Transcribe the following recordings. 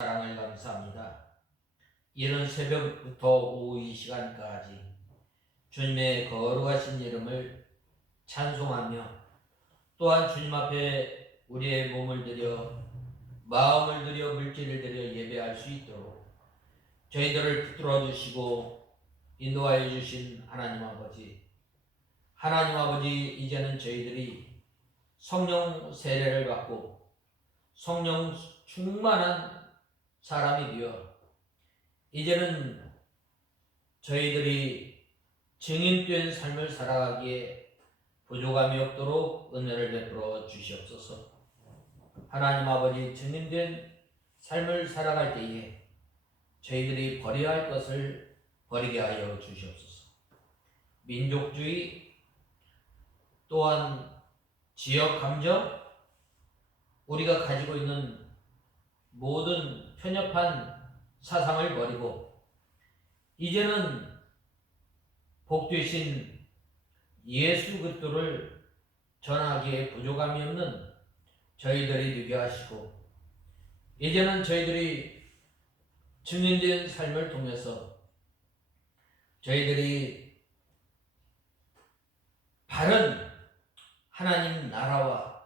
사랑을 감사합니다. 이른 새벽부터 오후 이 시간까지 주님의 거룩하신 이름을 찬송하며 또한 주님 앞에 우리의 몸을 들여 마음을 들여 물질을 들여 예배할 수 있도록 저희들을 붙들어 주시고 인도하여 주신 하나님 아버지, 이제는 저희들이 성령 세례를 받고 성령 충만한 사람이 되어 이제는 저희들이 증인된 삶을 살아가기에 부족함이 없도록 은혜를 베풀어 주시옵소서. 하나님 아버지, 증인된 삶을 살아갈 때에 저희들이 버려야 할 것을 버리게 하여 주시옵소서. 민족주의 또한 지역 감정, 우리가 가지고 있는 모든 편협한 사상을 버리고 이제는 복되신 예수 그리스도를 전하기에 부족함이 없는 저희들이 되게 하시고 이제는 저희들이 증인된 삶을 통해서 저희들이 바른 하나님 나라와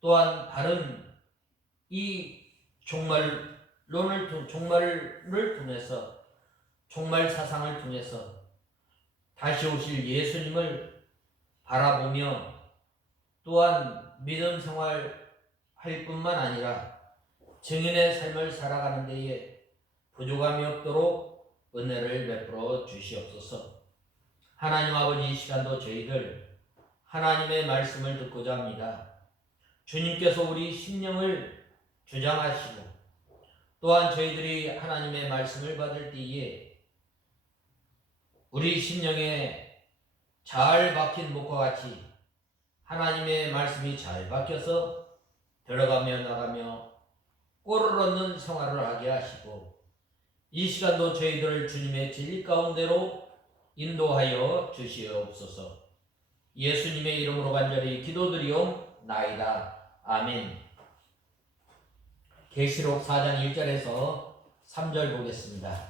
또한 바른 이 종말을 통해서 종말 사상을 통해서 다시 오실 예수님을 바라보며 또한 믿음 생활 할 뿐만 아니라 증인의 삶을 살아가는 데에 부족함이 없도록 은혜를 베풀어 주시옵소서. 하나님 아버지, 이 시간도 저희들 하나님의 말씀을 듣고자 합니다. 주님께서 우리 심령을 주장하시고 또한 저희들이 하나님의 말씀을 받을 때에 우리 심령에 잘 박힌 목과 같이 하나님의 말씀이 잘 박혀서 들어가며 나가며 꼴을 얻는 생활을 하게 하시고 이 시간도 저희들을 주님의 진리 가운데로 인도하여 주시옵소서. 예수님의 이름으로 간절히 기도드리옵나이다. 아멘. 계시록 4장 1절에서 3절 보겠습니다.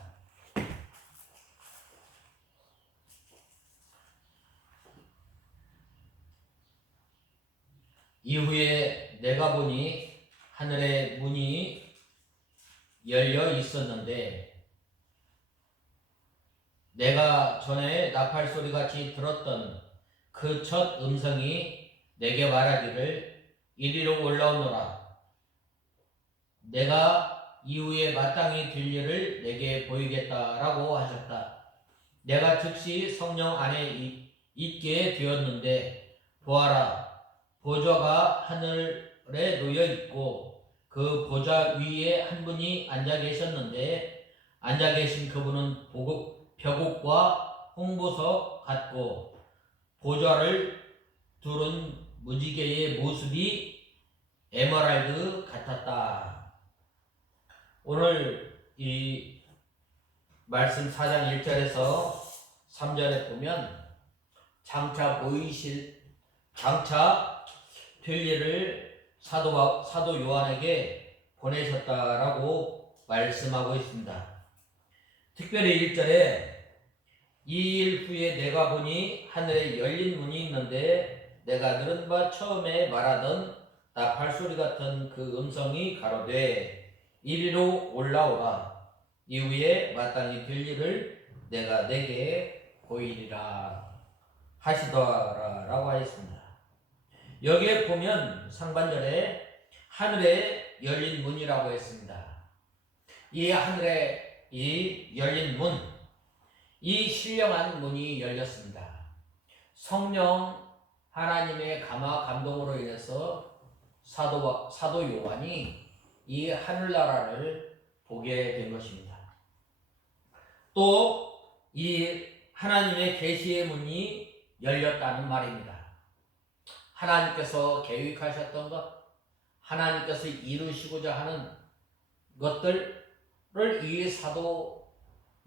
이후에 내가 보니 하늘의 문이 열려 있었는데 내가 전에 나팔 소리같이 들었던 그 첫 음성이 내게 말하기를 이리로 올라오너라. 내가 이후에 마땅히 될 일을 내게 보이겠다라고 하셨다. 내가 즉시 성령 안에 있게 되었는데 보아라, 보좌가 하늘에 놓여 있고 그 보좌 위에 한 분이 앉아 계셨는데 앉아 계신 그분은 벽옥과 홍보석 같고 보좌를 두른 무지개의 모습이 에메랄드 같았다. 오늘 이 말씀 4장 1절에서 3절에 보면 장차 될 일을 사도 요한에게 보내셨다라고 말씀하고 있습니다. 특별히 1절에 이 일 후에 내가 보니 하늘에 열린 문이 있는데 내가 들은 바 처음에 말하던 나팔 소리 같은 그 음성이 가로되 이리로 올라오라. 이후에 마땅히 될 일을 내가 내게 보이리라 하시더라라고 하였습니다. 여기에 보면 상반절에 하늘에 열린 문이라고 했습니다. 이 하늘에 이 열린 문, 이 신령한 문이 열렸습니다. 성령 하나님의 감동으로 인해서 사도 요한이 이 하늘나라를 보게 된 것입니다. 또 이 하나님의 계시의 문이 열렸다는 말입니다. 하나님께서 계획하셨던 것, 하나님께서 이루시고자 하는 것들을 이 사도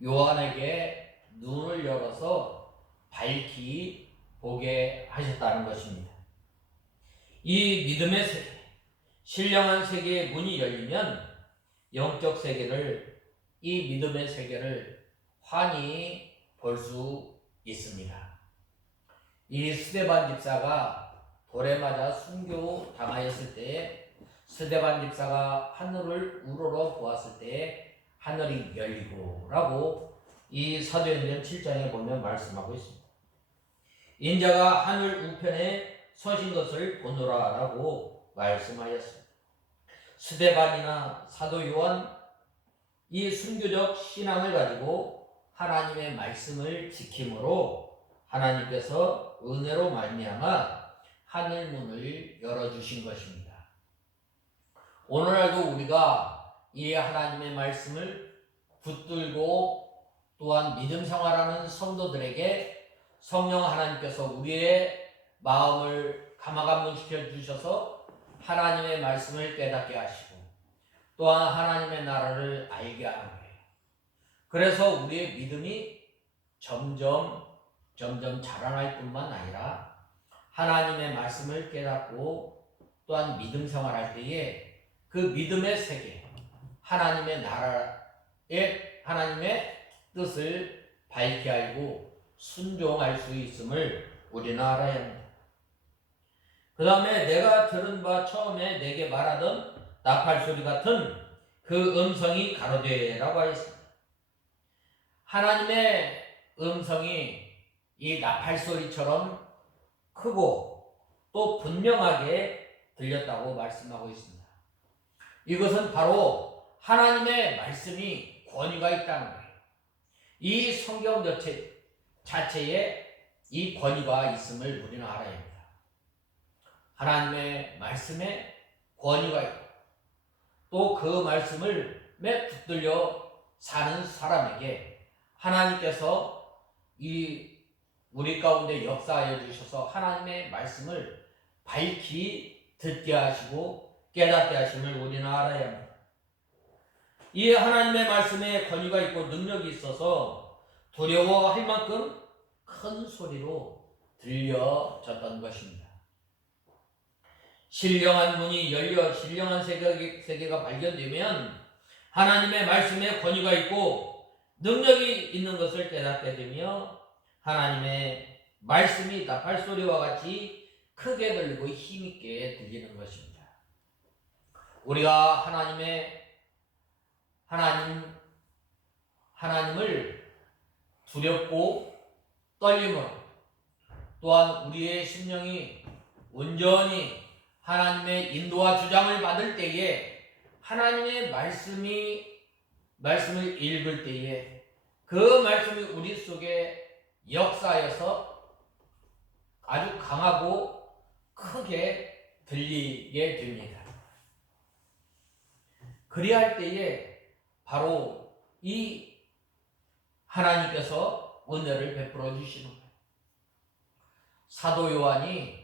요한에게 눈을 열어서 밝히 보게 하셨다는 것입니다. 이 믿음의 세계, 신령한 세계의 문이 열리면 영적 세계를, 이 믿음의 세계를 환히 볼 수 있습니다. 이 스데반 집사가 돌에 맞아 순교 당하였을 때, 스데반 집사가 하늘을 우러러 보았을 때 하늘이 열리고 라고 이 사도행전 7장에 보면 말씀하고 있습니다. 인자가 하늘 우편에 서신 것을 보노라 라고 말씀하였습니다. 스데반이나 사도 요한, 이 순교적 신앙을 가지고 하나님의 말씀을 지킴으로 하나님께서 은혜로 말미암아 하늘 문을 열어주신 것입니다. 오늘날도 우리가 이 하나님의 말씀을 붙들고 또한 믿음 생활하는 성도들에게 성령 하나님께서 우리의 마음을 가마감문시켜 주셔서 하나님의 말씀을 깨닫게 하시고 또한 하나님의 나라를 알게 하는 거예요. 그래서 우리의 믿음이 점점 자라날 뿐만 아니라 하나님의 말씀을 깨닫고 또한 믿음 생활할 때에 그 믿음의 세계, 하나님의 나라의 하나님의 뜻을 밝게 알고 순종할 수 있음을 우리는 알아야 합니다. 그 다음에 내가 들은 바 처음에 내게 말하던 나팔소리 같은 그 음성이 가로되 라고 하였습니다. 하나님의 음성이 이 나팔소리처럼 크고 또 분명하게 들렸다고 말씀하고 있습니다. 이것은 바로 하나님의 말씀이 권위가 있다는 거예요. 이 성경 자체에 이 권위가 있음을 우리는 알아야 합니다. 하나님의 말씀에 권위가 있고 또 그 말씀을 붙들려 사는 사람에게 하나님께서 우리 가운데 역사하여 주셔서 하나님의 말씀을 밝히 듣게 하시고 깨닫게 하심을 우리는 알아야 합니다. 이 하나님의 말씀에 권위가 있고 능력이 있어서 두려워할 만큼 큰 소리로 들려졌던 것입니다. 신령한 문이 열려 신령한 세계가 발견되면 하나님의 말씀에 권위가 있고 능력이 있는 것을 깨닫게 되며 하나님의 말씀이 나팔소리와 같이 크게 들리고 힘있게 들리는 것입니다. 우리가 하나님을 두렵고 떨림으로 또한 우리의 심령이 온전히 하나님의 인도와 주장을 받을 때에 하나님의 말씀을 읽을 때에 그 말씀이 우리 속에 역사하여서 아주 강하고 크게 들리게 됩니다. 그리할 때에 바로 이 하나님께서 은혜를 베풀어 주시는 거예요. 사도 요한이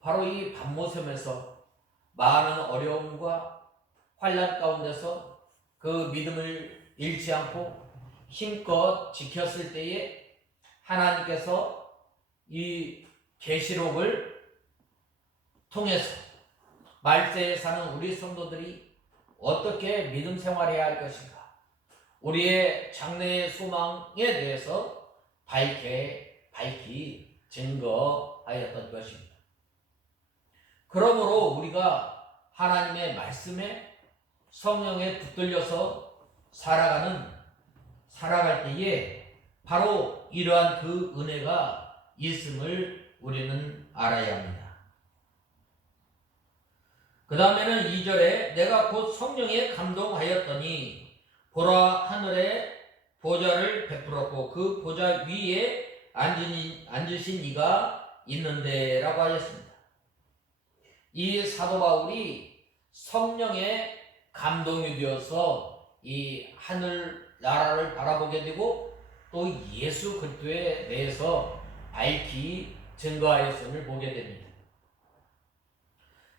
바로 이 밤모섬에서 많은 어려움과 환난 가운데서 그 믿음을 잃지 않고 힘껏 지켰을 때에 하나님께서 이 계시록을 통해서 말세에 사는 우리 성도들이 어떻게 믿음 생활해야 할 것인가, 우리의 장래의 소망에 대해서 밝히 증거하였던 것입니다. 그러므로 우리가 하나님의 말씀에 성령에 붙들려서 살아갈 때에 바로 이러한 그 은혜가 있음을 우리는 알아야 합니다. 그 다음에는 2절에 내가 곧 성령에 감동하였더니 보라 하늘에 보좌를 베풀었고 그 보좌 위에 앉으신 이가 있는데 라고 하였습니다. 이 사도 바울이 성령의 감동이 되어서 이 하늘 나라를 바라보게 되고 또 예수 그리스도에 대해서 밝히 증거하였음을 보게 됩니다.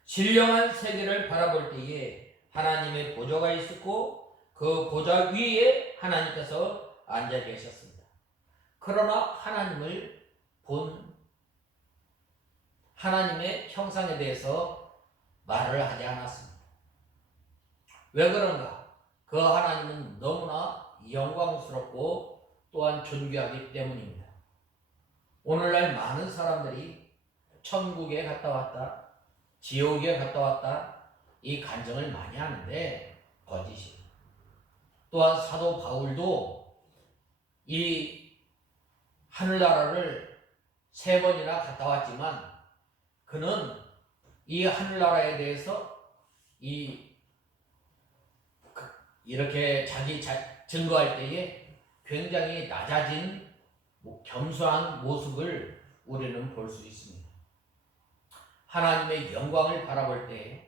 신령한 세계를 바라볼 때에 하나님의 보좌가 있었고 그 보좌 위에 하나님께서 앉아 계셨습니다. 그러나 하나님을 본 하나님의 형상에 대해서 말을 하지 않았습니다. 왜 그런가? 그 하나님은 너무나 영광스럽고 또한 존귀하기 때문입니다. 오늘날 많은 사람들이 천국에 갔다 왔다, 지옥에 갔다 왔다 이 간증을 많이 하는데 거짓이에요. 또한 사도 바울도 이 하늘나라를 3번이나 갔다 왔지만 그는 이 하늘나라에 대해서 이렇게 자기 증거할 때에 굉장히 낮아진 겸손한 모습을 우리는 볼 수 있습니다. 하나님의 영광을 바라볼 때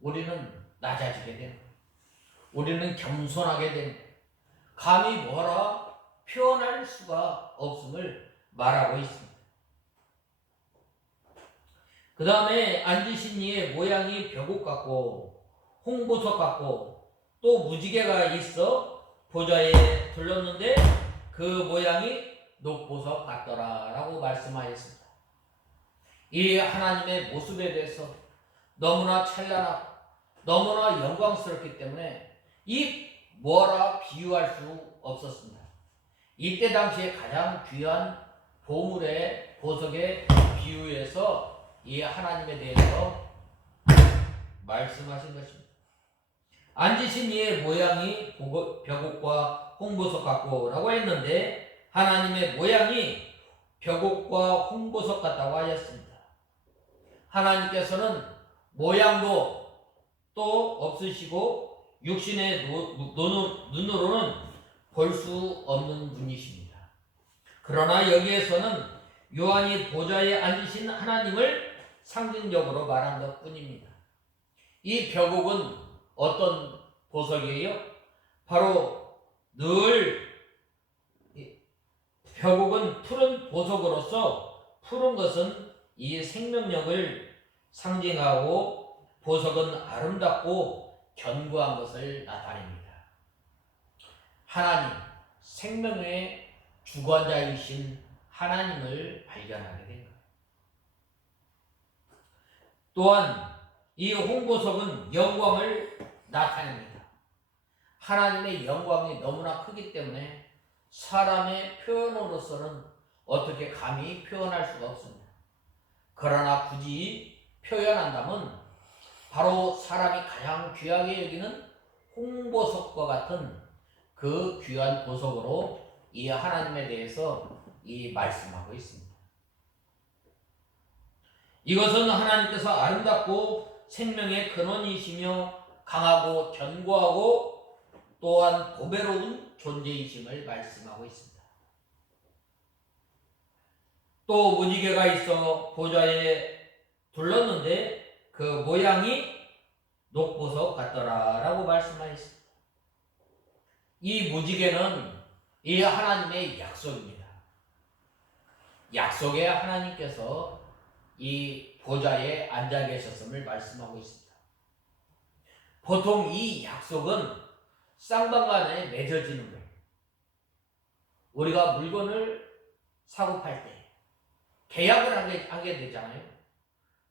우리는 낮아지게 됩니다. 우리는 겸손하게 됩니다. 감히 뭐라 표현할 수가 없음을 말하고 있습니다. 그 다음에 앉으신 이의 모양이 벼국 같고 홍보석 같고 또 무지개가 있어 보좌에 둘렀는데 그 모양이 녹보석 같더라 라고 말씀하였습니다. 이 하나님의 모습에 대해서 너무나 찬란하고 너무나 영광스럽기 때문에 이 뭐라 비유할 수 없었습니다. 이때 당시에 가장 귀한 보물의 보석의 비유에서 이 하나님에 대해서 말씀하신 것입니다. 앉으신 이의 모양이 벼곡과 홍보석 같고 라고 했는데 하나님의 모양이 벼곡과 홍보석 같다고 하였습니다. 하나님께서는 모양도 또 없으시고 육신의 눈으로는 볼 수 없는 분이십니다. 그러나 여기에서는 요한이 보좌에 앉으신 하나님을 상징적으로 말한 것 뿐입니다. 이 벼곡은 어떤 보석이에요? 바로 늘 벼곡은 푸른 보석으로서 푸른 것은 이 생명력을 상징하고 보석은 아름답고 견고한 것을 나타냅니다. 하나님, 생명의 주관자이신 하나님을 발견하게 됩니다. 또한 이 홍보석은 영광을 나타냅니다. 하나님의 영광이 너무나 크기 때문에 사람의 표현으로서는 어떻게 감히 표현할 수가 없습니다. 그러나 굳이 표현한다면 바로 사람이 가장 귀하게 여기는 홍보석과 같은 그 귀한 보석으로 이 하나님에 대해서 말씀하고 있습니다. 이것은 하나님께서 아름답고 생명의 근원이시며 강하고 견고하고 또한 보배로운 존재이심을 말씀하고 있습니다. 또 무지개가 있어 보좌에 둘렀는데 그 모양이 녹보석 같더라 라고 말씀하셨습니다. 이 무지개는 이 하나님의 약속입니다. 약속의 하나님께서 이 보좌에 앉아 계셨음을 말씀하고 있습니다. 보통 이 약속은 쌍방간에 맺어지는 거예요. 우리가 물건을 사고 팔 때 계약을 하게 되잖아요.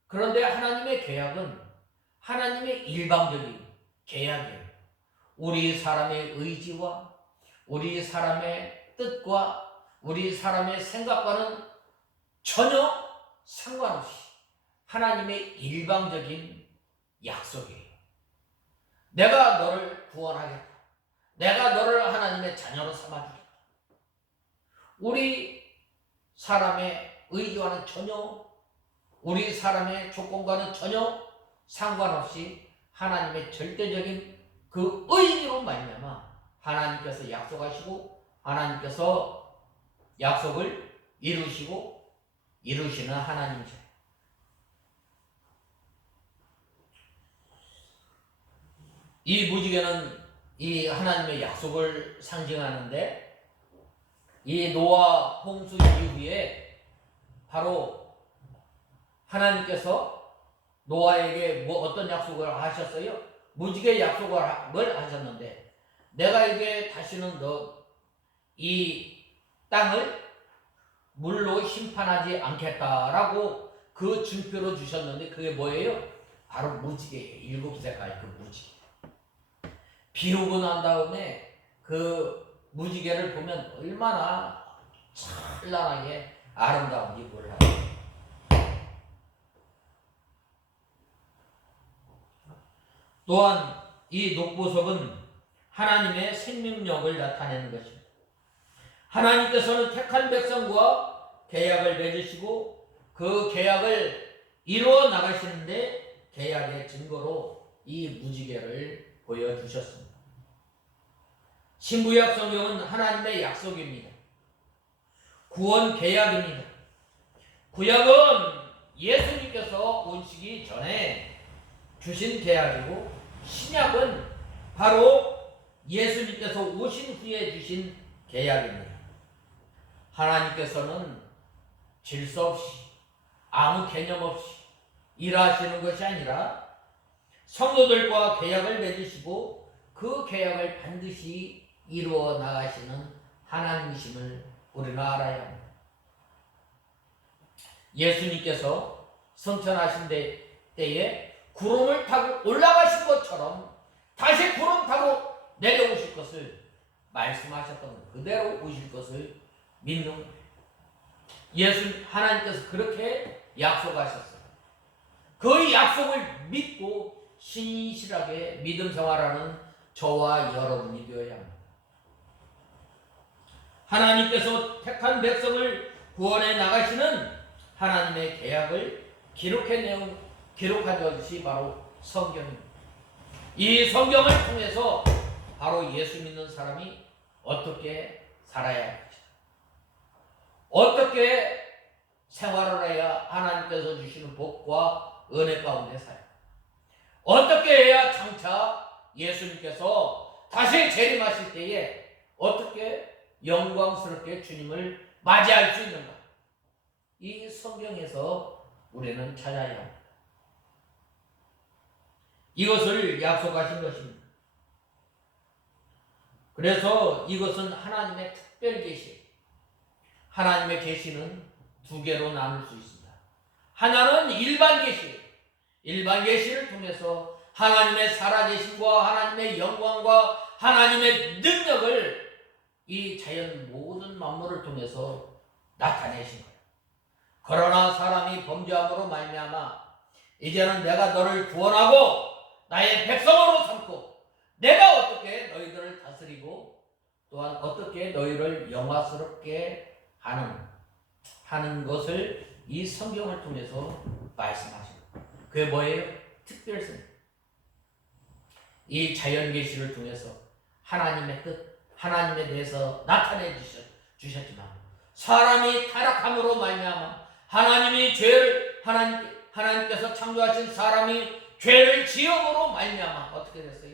그런데 하나님의 계약은 하나님의 일방적인 계약이에요. 우리 사람의 의지와 우리 사람의 뜻과 우리 사람의 생각과는 전혀 상관없이 하나님의 일방적인 약속이에요. 내가 너를 구원하겠다. 내가 너를 하나님의 자녀로 삼아주겠다. 우리 사람의 의지와는 전혀, 우리 사람의 조건과는 전혀 상관없이 하나님의 절대적인 그 의지로 말미암아 하나님께서 약속하시고 하나님께서 약속을 이루시는 하나님이죠. 이 무지개는 이 하나님의 약속을 상징하는데 이 노아 홍수 이후에 바로 하나님께서 노아에게 어떤 약속을 하셨어요? 무지개 약속을 하셨는데 내가 이제 다시는 너 이 땅을 물로 심판하지 않겠다라고 그 증표로 주셨는데 그게 뭐예요? 바로 무지개예요. 7 색깔 그 무지개. 비우고 난 다음에 그 무지개를 보면 얼마나 찬란하게 아름다운지 몰라요. 또한 이 녹보석은 하나님의 생명력을 나타내는 것입니다. 하나님께서는 택한 백성과 계약을 맺으시고 그 계약을 이루어 나가시는데 계약의 증거로 이 무지개를 보여주셨습니다. 신구약 성경은 하나님의 약속입니다. 구원 계약입니다. 구약은 예수님께서 오시기 전에 주신 계약이고, 신약은 바로 예수님께서 오신 후에 주신 계약입니다. 하나님께서는 질서 없이 아무 개념 없이 일하시는 것이 아니라 성도들과 계약을 맺으시고 그 계약을 반드시 이루어 나가시는 하나님이심을 우리는 알아야 합니다. 예수님께서 성천하신 때에 구름을 타고 올라가신 것처럼 다시 구름 타고 내려오실 것을 말씀하셨던 그대로 오실 것을 믿는 거예요. 하나님께서 그렇게 약속하셨어요. 그 약속을 믿고 신실하게 믿음 생활하는 저와 여러분이 되어야 합니다. 하나님께서 택한 백성을 구원해 나가시는 하나님의 계약을 기록한 것이 바로 성경입니다. 이 성경을 통해서 바로 예수 믿는 사람이 어떻게 살아야 할지, 어떻게 생활을 해야 하나님께서 주시는 복과 은혜 가운데 살아요, 어떻게 해야 장차 예수님께서 다시 재림하실 때에 어떻게 영광스럽게 주님을 맞이할 수 있는가, 이 성경에서 우리는 찾아야 합니다. 이것을 약속하신 것입니다. 그래서 이것은 하나님의 특별 계시. 하나님의 계시는 두 개로 나눌 수 있습니다. 하나는 일반 계시. 일반 계시를 통해서 하나님의 살아계심과 하나님의 영광과 하나님의 능력을 이 자연 모든 만물을 통해서 나타내신 거예요. 그러나 사람이 범죄함으로 말미암아 이제는 내가 너를 구원하고 나의 백성으로 삼고 내가 어떻게 너희들을 다스리고 또한 어떻게 너희를 영화스럽게 하는 것을 이 성경을 통해서 말씀하십니다. 그게 뭐예요? 특별성. 이 자연 계시를 통해서 하나님의 뜻, 하나님에 대해서 나타내 주셨지만 사람이 타락함으로 말미암아 하나님께서 창조하신 사람이 죄를 지음으로 말미암아 어떻게 됐어요?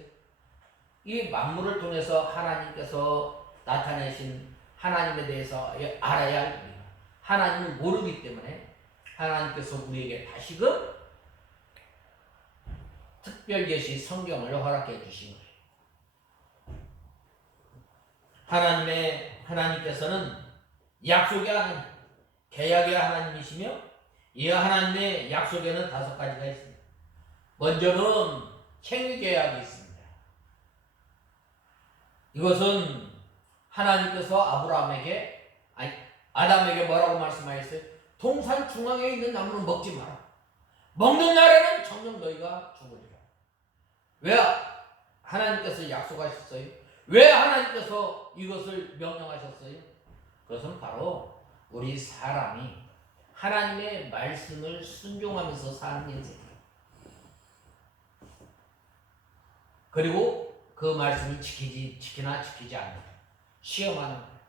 이 만물을 통해서 하나님께서 나타내신 하나님에 대해서 알아야 합니다. 하나님을 모르기 때문에 하나님께서 우리에게 다시금 특별 계시 성경을 허락해 주신 거예요. 하나님께서는 약속의 하나님, 계약의 하나님이시며 이 하나님의 약속에는 5가지가 있습니다. 먼저는 행위계약이 있습니다. 이것은 하나님께서 아담에게 뭐라고 말씀하셨어요? 동산 중앙에 있는 나무는 먹지 마라. 먹는 날에는 정녕 너희가 죽으리라. 왜 하나님께서 약속하셨어요? 왜 하나님께서 이것을 명령하셨어요? 그것은 바로 우리 사람이 하나님의 말씀을 순종하면서 사는 인생이에요. 그리고 그 말씀을 지키나 지키지 않는 시험하는 거예요.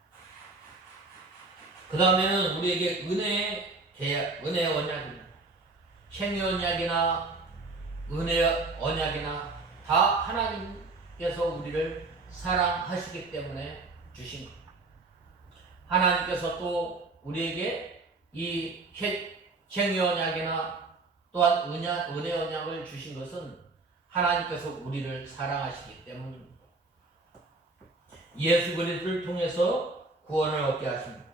그 다음에는 우리에게 은혜의 언약입니다. 행위 언약이나 은혜의 언약이나 다 하나님께서 우리를 사랑하시기 때문에 주신 것. 하나님께서 또 우리에게 이 행위 언약이나 또한 은혜 언약을 주신 것은 하나님께서 우리를 사랑하시기 때문입니다. 예수 그리스도를 통해서 구원을 얻게 하십니다.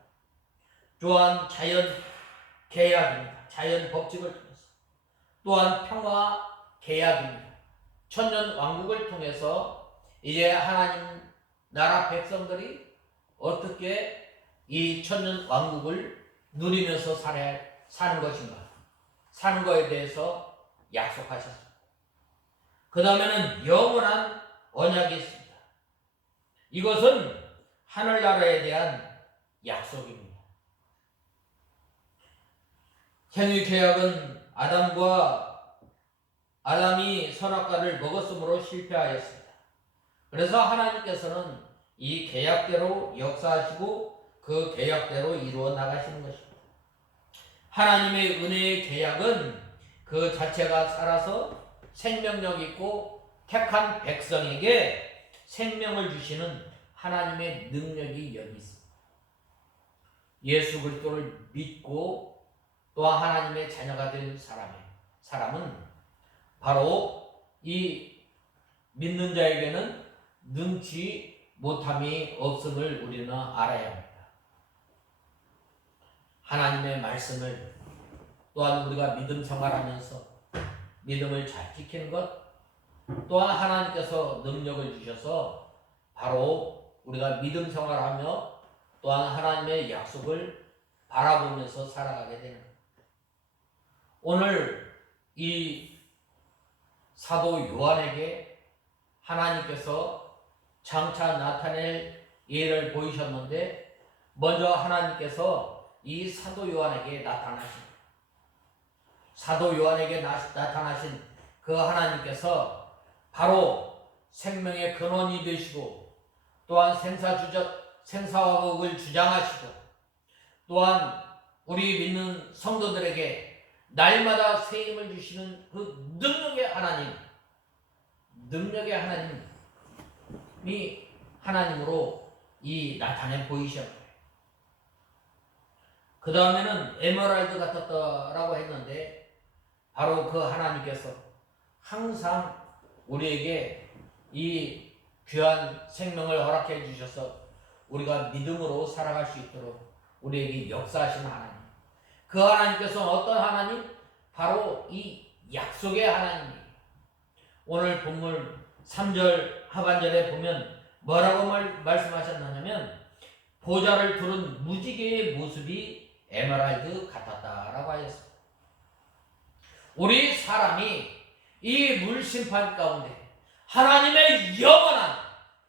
또한 자연 계약입니다. 자연 법칙을 통해서. 또한 평화 계약입니다. 천년 왕국을 통해서 이제 하나님 나라 백성들이 어떻게 이 천년 왕국을 누리면서 사는 것인가, 사는 것에 대해서 약속하셨습니다. 그 다음에는 영원한 언약이 있습니다. 이것은 하늘나라에 대한 약속입니다. 생육계약은 아담이 선악과를 먹었으므로 실패하였습니다. 그래서 하나님께서는 이 계약대로 역사하시고 그 계약대로 이루어 나가시는 것입니다. 하나님의 은혜의 계약은 그 자체가 살아서 생명력 있고 택한 백성에게 생명을 주시는 하나님의 능력이 여기 있습니다. 예수 그리스도를 믿고 또한 하나님의 자녀가 된 사람은 바로 이 믿는 자에게는 능치 못함이 없음을 우리는 알아야 합니다. 하나님의 말씀을 또한 우리가 믿음 생활하면서 믿음을 잘 지키는 것, 또한 하나님께서 능력을 주셔서 바로 우리가 믿음 생활하며 또한 하나님의 약속을 바라보면서 살아가게 되는 것. 오늘 이 사도 요한에게 하나님께서 장차 나타낼 예를 보이셨는데, 먼저 하나님께서 이 사도 요한에게 사도 요한에게 나타나신 그 하나님께서 바로 생명의 근원이 되시고 또한 생사화복을 주장하시고 또한 우리 믿는 성도들에게 날마다 새 힘을 주시는 그 능력의 하나님이 하나님으로 이 나타내 보이셨어요. 그 다음에는 에메랄드 같았다라고 했는데, 바로 그 하나님께서 항상 우리에게 이 귀한 생명을 허락해 주셔서 우리가 믿음으로 살아갈 수 있도록 우리에게 역사하시는 하나님. 그 하나님께서는 어떤 하나님? 바로 이 약속의 하나님이에요. 오늘 본문 3절 하반절에 보면 뭐라고 말씀하셨느냐면, 보좌를 두른 무지개의 모습이 에메랄드 같았다라고 하였습니다. 우리 사람이 이 물심판 가운데 하나님의 영원한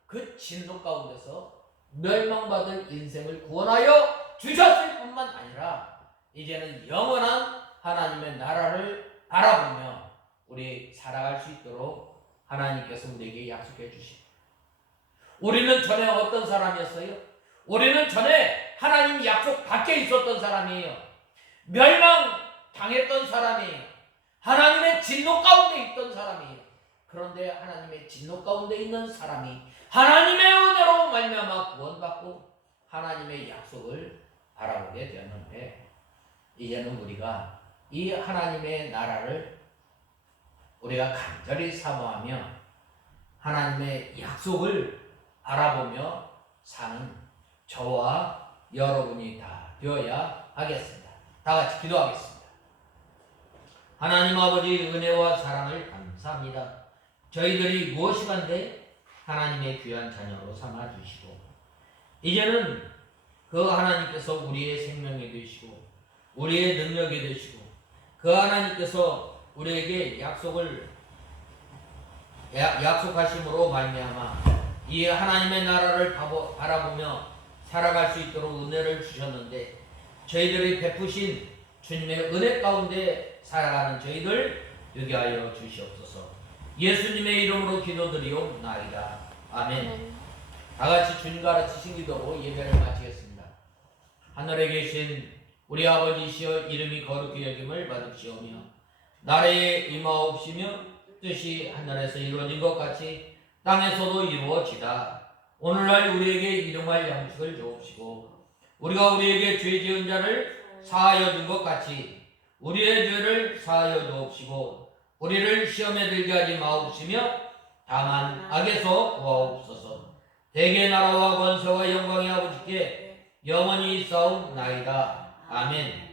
그 진노 가운데서 멸망받을 인생을 구원하여 주셨을 뿐만 아니라 이제는 영원한 하나님의 나라를 바라보며 우리 살아갈 수 있도록 하나님께서 우리에게 약속해 주십니다. 우리는 전에 어떤 사람이었어요? 우리는 전에 하나님 약속 밖에 있었던 사람이에요. 멸망당했던 사람이에요. 하나님의 진노 가운데 있던 사람이에요. 그런데 하나님의 진노 가운데 있는 사람이 하나님의 은혜로 말미암아 구원받고 하나님의 약속을 바라보게 되었는데, 이제는 우리가 이 하나님의 나라를 우리가 간절히 사모하며 하나님의 약속을 바라보며 사는 저와 여러분이 다 되어야 하겠습니다. 다 같이 기도하겠습니다. 하나님 아버지, 은혜와 사랑을 감사합니다. 저희들이 무엇이간데 하나님의 귀한 자녀로 삼아주시고, 이제는 그 하나님께서 우리의 생명이 되시고 우리의 능력이 되시고 그 하나님께서 우리에게 약속하심으로 말미암아 이 하나님의 나라를 바라보며 살아갈 수 있도록 은혜를 주셨는데, 저희들이 베푸신 주님의 은혜 가운데 살아가는 저희들 되게 하여 주시옵소서. 예수님의 이름으로 기도드리옵나이다. 아멘. 다같이 주님 가르치신 기도로 예배를 마치겠습니다. 하늘에 계신 우리 아버지시여, 이름이 거룩히 여김을 받으시오며 나라에 임하옵시며 뜻이 하늘에서 이루어진 것 같이 땅에서도 이루어지다. 오늘날 우리에게 일용할 양식을 주옵시고, 우리가 우리에게 죄 지은 자를 사하여 준 것 같이 우리의 죄를 사하여 주옵시고, 우리를 시험에 들게 하지 마옵시며 다만 악에서 구하옵소서. 대개 나라와 권세와 영광의 아버지께 영원히 있사옵나이다. 아멘.